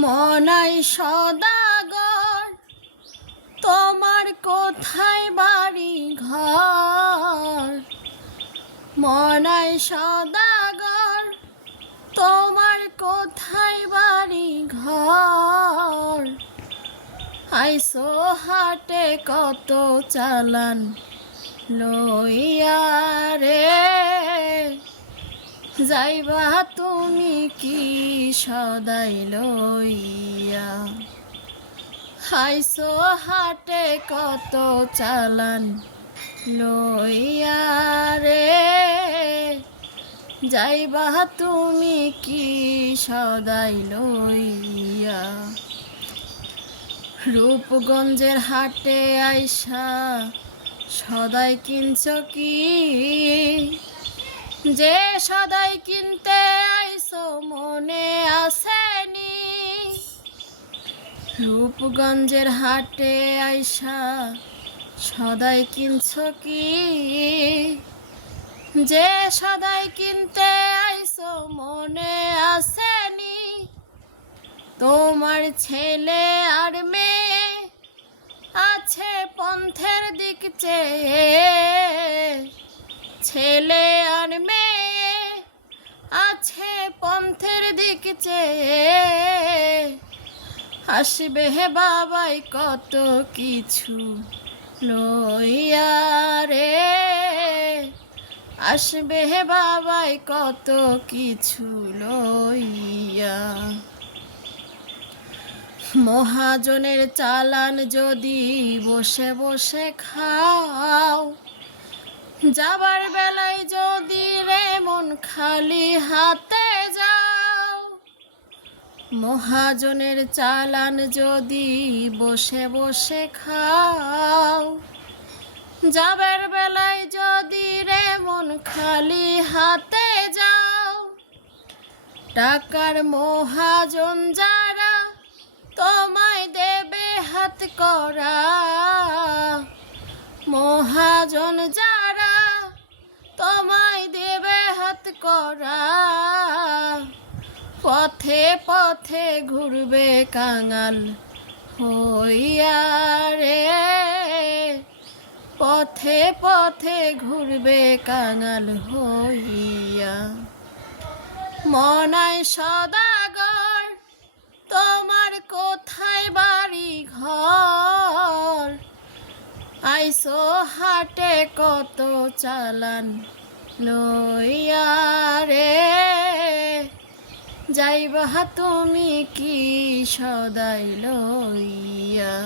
মনাই সদাগর তোমার কোথায় বাড়ি ঘর। মনাই সদাগর তোমার কোথায় বাড়ি ঘর। আইসো হাটে কত চালান লইয়া রে, যাইবা তুমি কি সদাই লইয়া। আইসো হাটে কত চালান লইয়া রে, যাইবা তুমি কি সদাই লইয়া। রূপগঞ্জের হাটে আইসা সদাই কিনছ কি, যে সদাই কিনতে আইসো মনে আসেনি। রূপগঞ্জের হাটে আইসা সদাই কিনছ কি, যে সদাই কিনতে আইসো মনে আসেনি। তোমার ছেলে আর মেয়ে আছে পন্থের দিক চেয়ে, ছেলে আর মেয়ে আছে পন্থের দিক চেয়ে। আসবে হে বাবাই কত কিছু লইয়া রে, আসবে হে বাবাই কত কিছু লইয়া। মহাজনের চালান যদি বসে বসে খাও, যাবার বেলায় যদি রে মন খালি হাতে যাও। মহাজনের চালান যদি বসে বসে খাও, যাবার বেলায় যদি রে মন খালি হাতে যাও। টাকার মহাজন যারা তোমায় দেবে হাত করা, মহাজন যারা তোমায় দেবে হাত করা। পথে পথে ঘুরবে কাঙাল হইয়া রে, পথে পথে ঘুরবে কাঙাল হইয়া। মনাই সদাগর তোমার কোথায় বাড়ি ঘর। আইসো হাটে কত চালান লইয়া রে, যাইবা তুমি কি সদাই লইয়া।